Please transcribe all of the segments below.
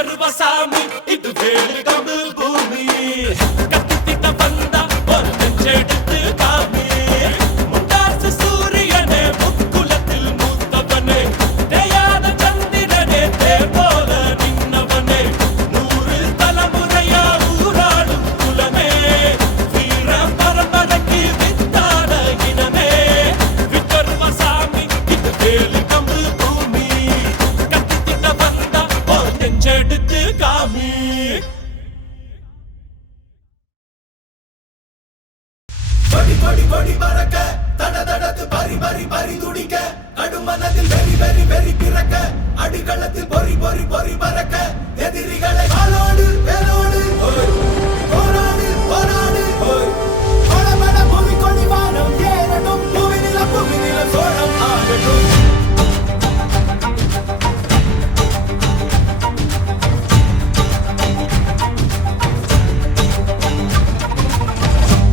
கருவசாமி இது வேலு தமிழ் பூமி கத்தித்திட்ட வந்தா ஒரு நெஞ்செடுத்து காமி முண்டாசு சூரியனே முக்குலத்தில் மூத்தவனே தேயாத சந்திரனே தேர்போல நின்னவனே 100 தலைமுறையா ஊராடும் குலமே வீர பரம்பரைக்கு வித்தான இனமே விக்கருவசாமி இது வேலு தமிழ் பூமி கத்தித்திட்ட வந்தா ஒரு நெஞ்செடுத்து காமி படி படி படி பறக்க தட தடத்து பரி பரி பரி துடிக்க கடுமனத்தில் வெறி வெறி வெறி பிறக்க அடிகளத்தில் பொறி பொறி பொறி பறக்க எதிரிகளை வாளோடு வேலோடு போராடு போராடு படபட பூமி கொடி வானம் ஏறட்டும் புவிநில சோழம் ஆகட்டும்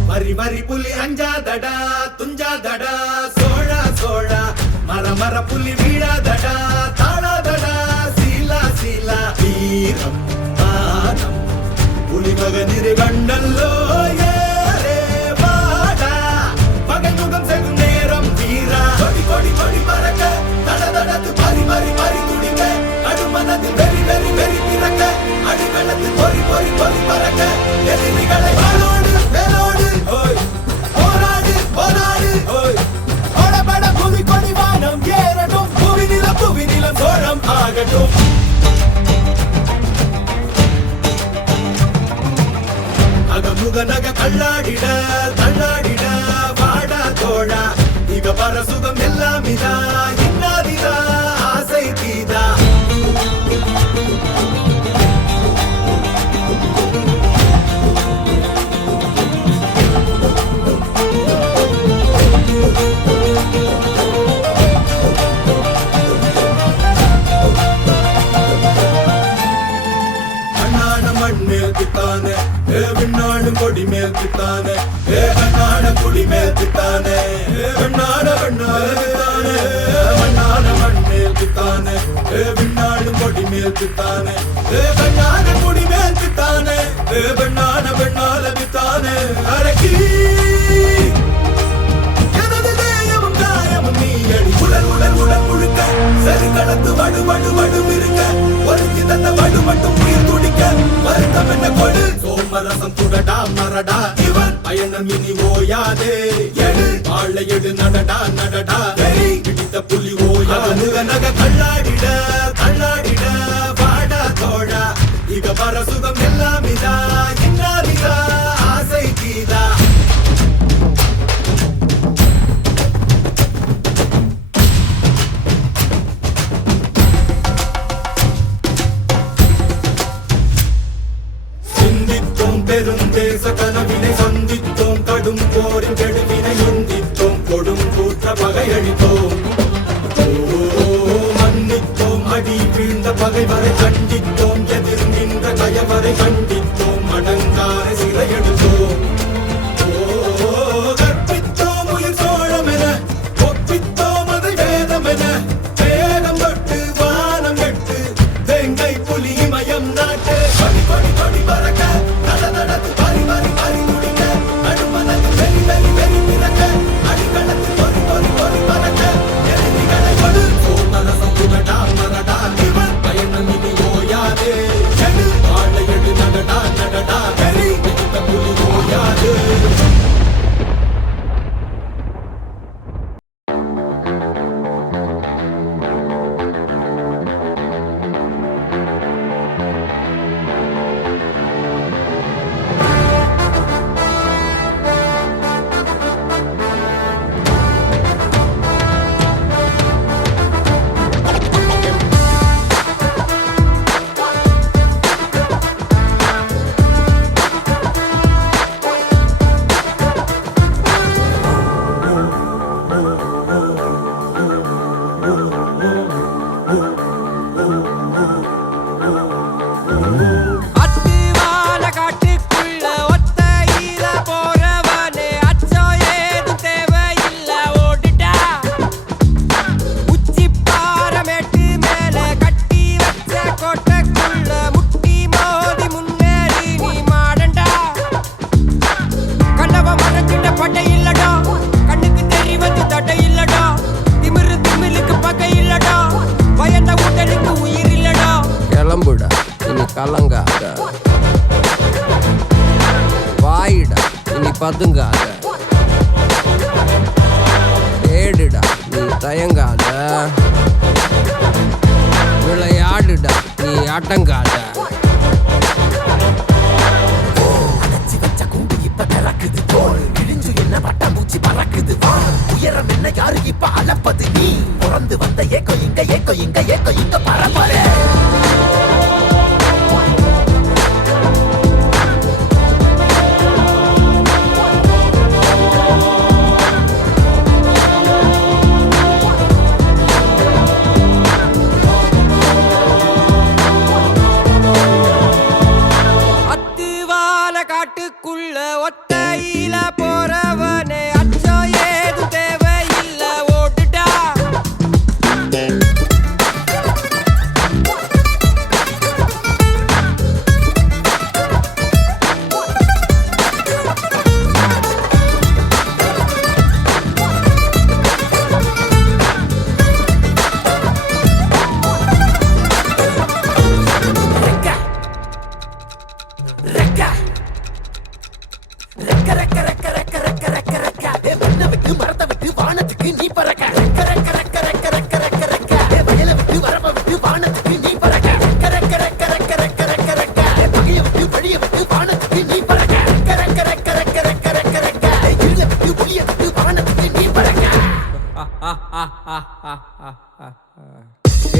வரி வரி புலி அஞ்சாதடா துஞ்சாதடா சோழா சோழா மர மர புலி வீழாதடா தாழாதடா சீலா சீலா வீரம் மானம் புலி மகனிரு கண்டல்லோ ஏரே வாடா பகை முகம் செகும் நேரம் வீரா கொடி கொடி கொடி பறக்க தட தடத்து பரி பரி பரி துடிக்க கடுமனத்தில் வெறி வெறி வெறி பிறக்க அடிகளத்தில் பொறி பொறி பொறி பறக்க எதிரிகளை வாளோடு வேலோடு போராடு போராடு படபட பூமி கொடி வானம் ஏறட்டும் புவிநில சோழம் ஆகட்டும் அகமுக நக கல்லாடிட தள்ளாடிட வாடா தோழா இக பர சுகம் எல்லாம் இதா இன்னாதிதா ஆசை தீதா மேல்பித்தானே வெண்ணாடும் கொடி மேல்பித்தானே வெண்ணாட குடி மேல்பித்தானே வெண்ணாட வெண்ணாலே வெண்ணாட மண் மேல்பித்தானே வெண்ணாடும் கொடி மேல்பித்தானே வெண்ணாட குடி மேல்பித்தானே வெண்ணாட வெண்ணால பித்தானே அரக்கி எனது தேயமும் காயமும் நீ அடி உடல் உடல் உடல் முழுக்க சரி கடத்து வடு வடு வடு இருக்க ஒருத்தி தந்த வடு மட்டும் உயிர் துடிக்க வருத்தம் என்ன கொடு சோமரசம் துடடா மரடா இவன் பயணம் இனி ஓயாதே எடு வாழை எடு நடடா நடடா வெறி பிடித்த புலி ஓயா நக கல்லாடிட கல்லாடிட வாடா தோழா இக பர சுகம் எல்லாம் இதா இன்னாதிதா ஆசை கீதா பெருந்தேச கனவினை சந்தித்தோம் கடும் போரின் கெடுவினை எந்தித்தோம் கொடும் கூற்ற பகையளித்தோம் மன்னித்தோம் அடி வீழ்ந்த பகைவரை கண்டித்தோம் எதிர் நின்ற கயவரை கண்டித்தோம் அடங்காரை சிறையெடுத்தோம் கற்பித்தோம் உயிர் சோழம் என ஒப்பித்தோம் அதை வேதம் என வேதம் தொட்டு வானம் எட்டு தேங்கை புலி மயம் நாட்டு கொடி கொடி கொடி பறக்க நடத்து பரி பரி பரி துடிக்க நடுமனத்தில் வெறி வெறி வெறி பிறக்க அடிகளத்தில் பொறி பொறி பொறி பறக்க எதிரிகளை கொடு சோமரசம் துடடா மரடா இவன் பயணம் இனி ஓயாதே எடு வாழை எடு நடடா நடடா வெறி பிடித்த புலி ஓயாது கிளம்புடா இனி கலங்காத, வாயிடா இனி பதுங்காத, தேடுடா நீ தயங்காத, விளையாடுடா நீ அடங்காத. உயரம் என்ன யாரு இப்ப அளப்பது நீ பிறந்து வந்த ஏக்கோ இங்க ஏக்கோ இங்க ஏக்கோ இங்க பரம்பரை அத்துவால காட்டுக்குள்ள ஒத்தையில போறவனே அச்சம் ஏது தேவையில்ல ஓட்டுடா. மரத்தை விட்டு வானத்துக்கு நீ பறக்க ரெக்க ரெக்க ரெக்க ரெக்க ரெக்க ரெக்க ரெக்க வயலை விட்டு வரப்ப விட்டு வானத்துக்கு நீ பறக்க ரெக்க ரெக்க ரெக்க ரெக்க ரெக்க ரெக்க ரெக்க பகைய விட்டு வழிய விட்டு வானத்துக்கு நீ பறக்க ரெக்க ரெக்க ரெக்க ரெக்க ரெக்க ரெக்க ரெக்க இருள விட்டு ஒளிய விட்டு வானத்துக்கு நீ பறக்க.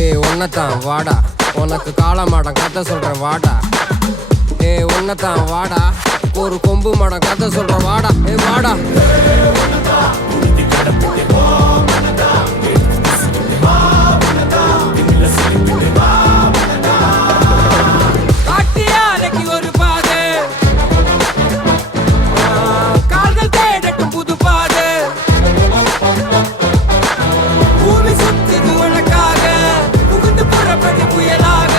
ஏய் உன்னதான் வாடா, உனக்கு காளமாடம் கதை சொல்றேன் வாடா. ஏய் உன்னதான் வாடா, ஒரு கொம்பு மாடம் கதை சொல்றேன் வாடா. ஏய் வாடா. காட்டியாலைக்கு ஒரு பாதை, கால்கள் தேடட்டும் புது பாதை. பூமி சுத்துது உனக்காக, புகுந்து புறப்படி புயலாக.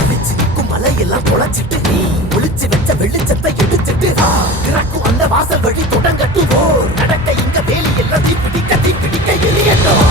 ஒளிச்சு நிற்கும் மலையெல்லாம் தொலைச்சிட்டு நீ ஒளிச்சு வச்ச வெளிச்சத்தை எடுத்துட்டு திறக்கும் அந்த வாசல் வழி தொடங்கட்டும் ஓர் நடக்க இங்க வேலி எல்லாம் தீப்பிடிக்க எரியட்டும்.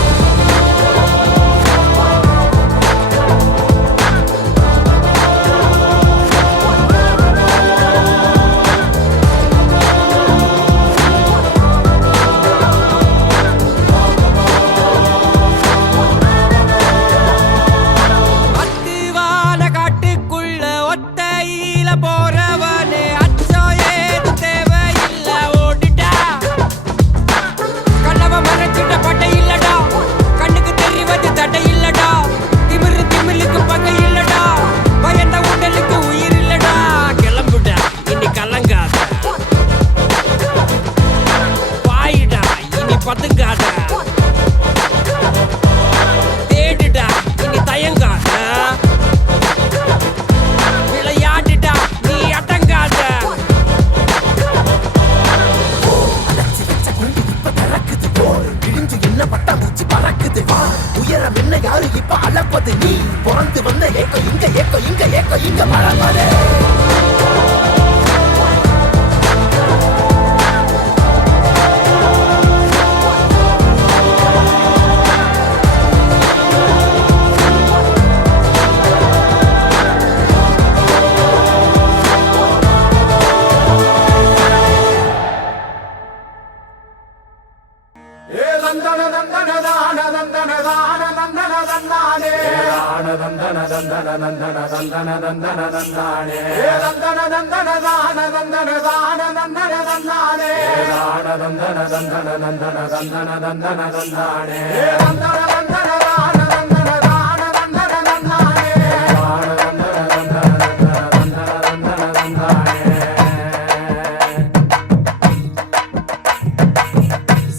அத்துவால காட்டுக்குள்ள ஒத்தையில போறவனே அச்சம் ஏது தேவையில்ல ஓடிட்டா. கண்ணவ மறைச்சிட்ட பட்டை இல்லடா, கண்ணுக்கு தெரிவது தடை இல்லடா. திமிலுக்கு பகை இல்லடா, பயந்த உடலுக்கு உயிர் இல்லடா. கிளம்புடா இனி கலங்காத, வாயிடா இனி பதுங்காத, தேடுடா இனி தயங்காத, விளையாடுடா நீ அடங்காத. அடைச்சி வச்ச குண்டு இப்ப திறக்குது போல் இடிஞ்சு என்ன பட்டாம்பூச்சி பறக்குது வா. உயரம் என்ன யாரு இப்ப அளப்பது நீ பிறந்து வந்த ஏக்கோ இங்க ஏக்கோ இங்க ஏக்கோ இங்க பரம்பரை.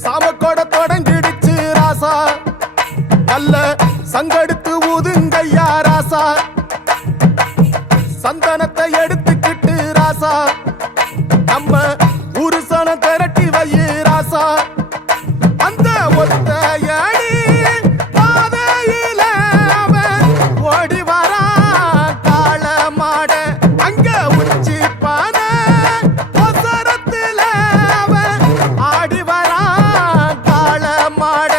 சாமக்கோட தொடங்கிடுச்சு ராசா, நல்ல சங்கெடுத்து ஊதுங்கய்யா ராசா. சந்தனத்தை எடுத்துக்கிட்டு ராசா, நம்ம ஊரு சனம் திரட்டி வையு ராசா. அந்த ஒத்தையடி பாதையில அவன் ஓடி வரான் காள மாட. அங்க உச்சி பானை ஒசரத்துல அவன் ஆடி வரான் காள மாட.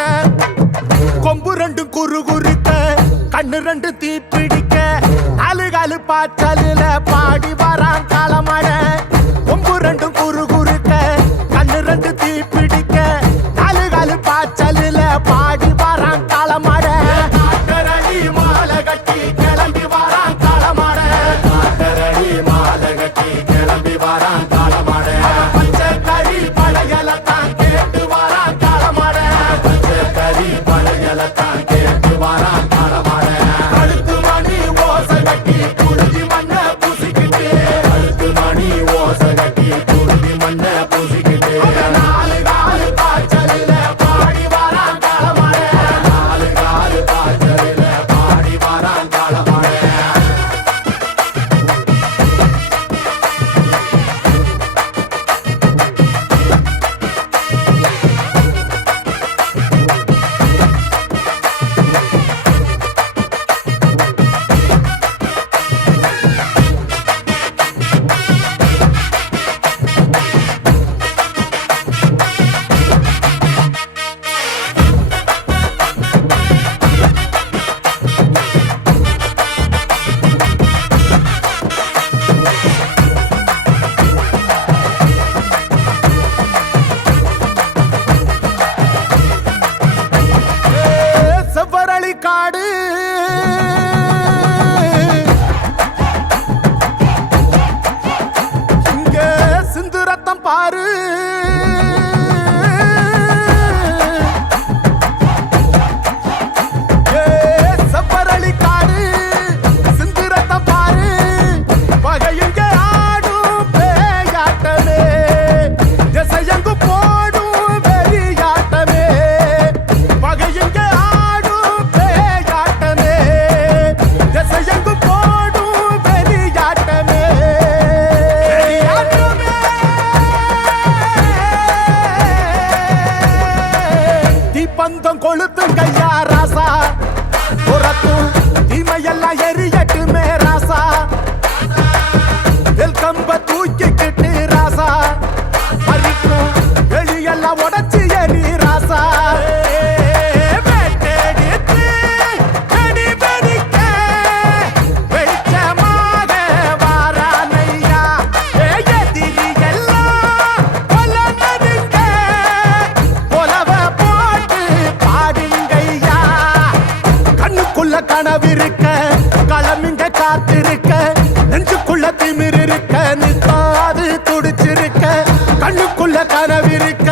கொம்பு ரெண்டு குறு குறுக்க, கண்ணு ரெண்டு தீப்பிடிக்க, பாய்ச்சலுல பாடி வரான் களமழை கொம்பு ரெண்டும் குறு குறுக்க கண்ணு ரெண்டு தீ பிடிக்க நாலு காலு பாய்ச்சலுல பாடி வரான் களமழை காட்டரடி மாலை கட்டி கிளம்பி வரான் களமழை காட்டரடி மாலை கட்டி கிளம்பி வரான் களமழை பச்சை கறி பழையலத்தான் கேட்டு வரான் களமழை பச்சை கறி பழையலத்தான் கேட்டு வரான் களமழை கழுத்து மணி ஓசை கட்டி குருதி மண்ண பூசிக்கிட்டு கழுத்து மணி ஓசை கட்டி குருதி மண்ண பூசிக்கிட்டு நாலு காலு பாய்ச்சலில பாடி வரான் களமழை நாலு காலு பாய்ச்சலில பாடி வரான் களமழை செவ்வரளி காடு இங்க சிந்து ரத்தம் பாரு செவ்வரளி காடு சிந்து ரத்தம் பாரு பகையுங்க ஆடும் பேயாட்டமே திசையங்கு போடும் வெறியாட்டமே பகையுங்க ஆடும் பேயாட்டமே திசையங்கு போடும் வெறியாட்டமே தீப்பந்தம் கொளுத்தும் கையா ராசா புறத்தும் தீமையெல்லாம் எரியட்டுமே ராசா வெல்கம்ப தூக்கிக்கிட்டு ராசா பறிக்கும் வெளியெல்லாம் உடச்சி எரி ராசா வெட்டெடுத்து வெடி வெடிக்க வெளிச்சமாக வாரானையா எதிரி எல்லாம் கொல்ல நடுங்க கொலவ போட்டு பாடுங்கய்யா கண்ணுக்குள்ள கனவிருக்க களமிங்க காத்திருக்க நெஞ்சுக்குள்ள திமிர் இருக்க நித்தாது துடிச்சிருக்க கண்ணுக்குள்ள கனவிருக்க